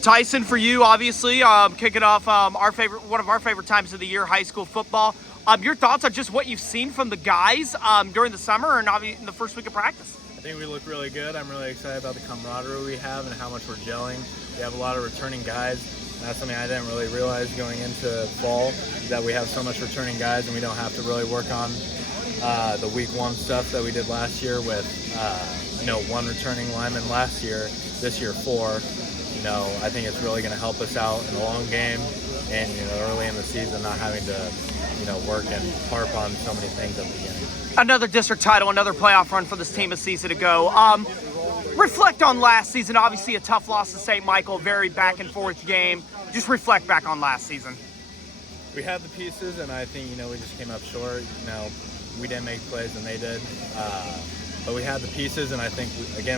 Tyson, for you, obviously, kicking off one of our favorite times of the year, high school football. Your thoughts on just what you've seen from the guys during the summer and in the first week of practice? I think we look really good. I'm really excited about the camaraderie we have and how much we're gelling. We have a lot of returning guys, and that's something I didn't really realize going into fall, that we have so much returning guys and we don't have to really work on the week one stuff that we did last year with one returning lineman last year, this year 4. I think it's really going to help us out in the long game and early in the season, not having to work and harp on so many things at the beginning. Another district title, another playoff run for this team a season ago. Reflect on last season. Obviously a tough loss to St. Michael, very back and forth game. Just reflect back on last season. We had the pieces, and I think we just came up short. We didn't make plays and they did, but we had the pieces, and I think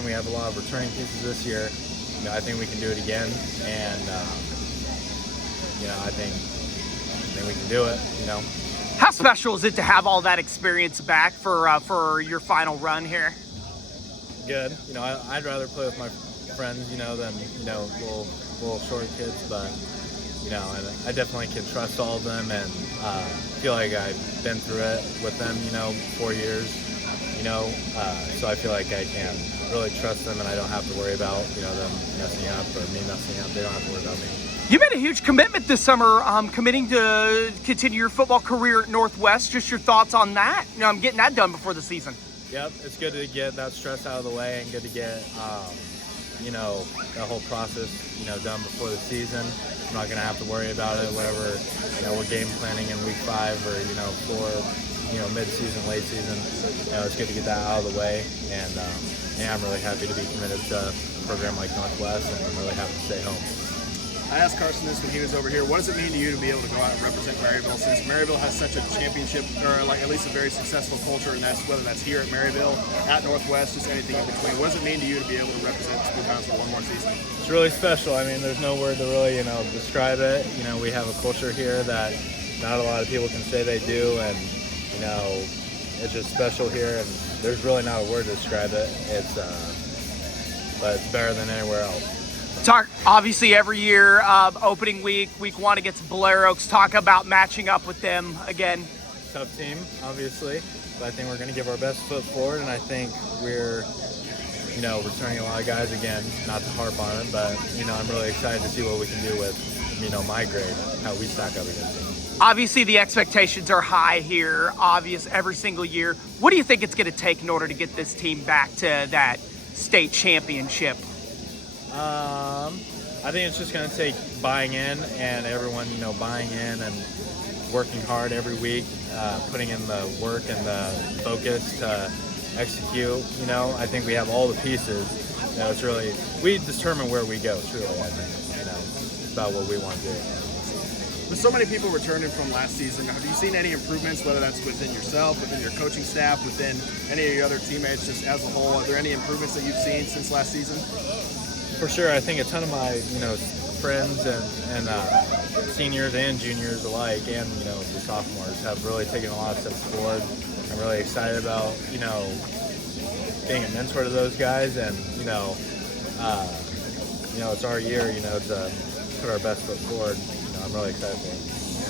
we have a lot of returning pieces this year. I think we can do it again, and I think we can do it. How special is it to have all that experience back for your final run here? Good. I'd rather play with my friends, than little short kids, but and I definitely can trust all of them, and feel like I've been through it with them, 4 years, so I feel like I can really trust them, and I don't have to worry about them messing up or me messing up. They don't have to worry about me. You made a huge commitment this summer, committing to continue your football career at Northwest. Just your thoughts on that? I'm getting that done before the season. Yep, it's good to get that stress out of the way and good to get that whole process done before the season. I'm not gonna have to worry about it whenever we're game planning in week 5 or for mid-season, late season. It's good to get that out of the way, and I'm really happy to be committed to a program like Northwest, and I'm really happy to stay home. I asked Carson this when he was over here. What does it mean to you to be able to go out and represent Maryville, since Maryville has such a championship, or at least a very successful culture, and whether that's here at Maryville, at Northwest, just anything in between. What does it mean to you to be able to represent School Council one more season? It's really special. I mean, there's no word to really describe it. We have a culture here that not a lot of people can say they do, and it's just special here, and there's really not a word to describe it. But it's better than anywhere else. Talk, obviously, every year, opening week 1 against Blair Oaks. Talk about matching up with them again. Tough team, obviously, but I think we're going to give our best foot forward, and I think we're, returning a lot of guys again, not to harp on it, but, I'm really excited to see what we can do with, my grade, how we stack up against them. Obviously, the expectations are high here, every single year. What do you think it's going to take in order to get this team back to that state championship? I think it's just going to take buying in, and everyone, buying in and working hard every week, putting in the work and the focus to execute. I think we have all the pieces. It's really, we determine where we go, truly, I think. It's about what we want to do. With so many people returning from last season, have you seen any improvements, whether that's within yourself, within your coaching staff, within any of your other teammates, just as a whole? Are there any improvements that you've seen since last season? For sure. I think a ton of my, friends and seniors and juniors alike, and, the sophomores have really taken a lot of steps forward. I'm really excited about, being a mentor to those guys, and, it's our year, to put our best foot forward. I'm really excited for it.